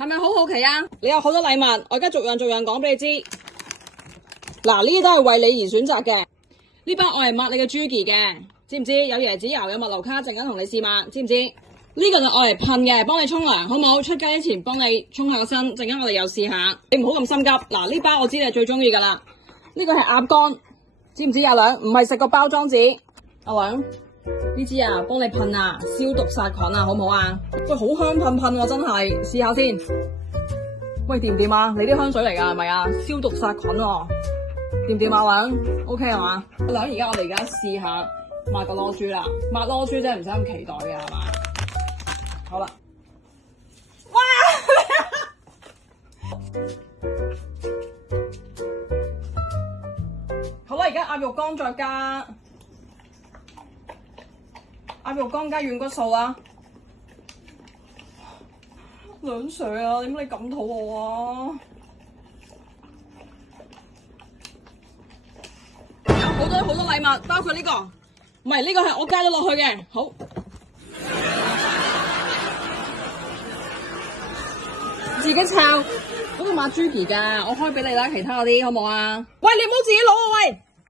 係咪好好奇啊？你有好多禮物，我而家逐樣講俾你知。嗱，呢啲都係為你而選擇嘅。呢包我係抹你嘅豬記嘅，知唔知？有椰子油，有麥盧卡，陣間同你試抹，知唔知？呢個就我嚟噴嘅，幫你沖涼，好唔好？出街之前幫你沖下個身，陣間我哋又試下。你唔好咁心急。嗱，呢包我知你係最中意噶啦。呢個係鴨肝，知唔知阿良？唔係食個包裝紙。阿良，呢支啊，幫你噴啊，消毒殺菌啊，好唔好啊？喂，好香噴喎，真係，試下先。喂，掂唔掂啊？你啲香水嚟㗎係咪啊？消毒殺菌喎，掂唔掂啊？阿良 ，OK 係嘛？阿良，而家我哋而家試下抹個螺珠啦，抹螺珠真係唔使咁期待嘅係嘛？好啦，哇！好啦，而家鴨肉乾再加鴨肉乾加軟骨素啦。兩水啊，點解你咁肚餓啊？有好多禮物，包括呢個，唔係呢個係我加咗落去嘅，好。自己抄嗰個抹豬皮㗎，我開俾你啦，其他嗰啲好唔好啊？喂，你唔好自己攞啊！喂。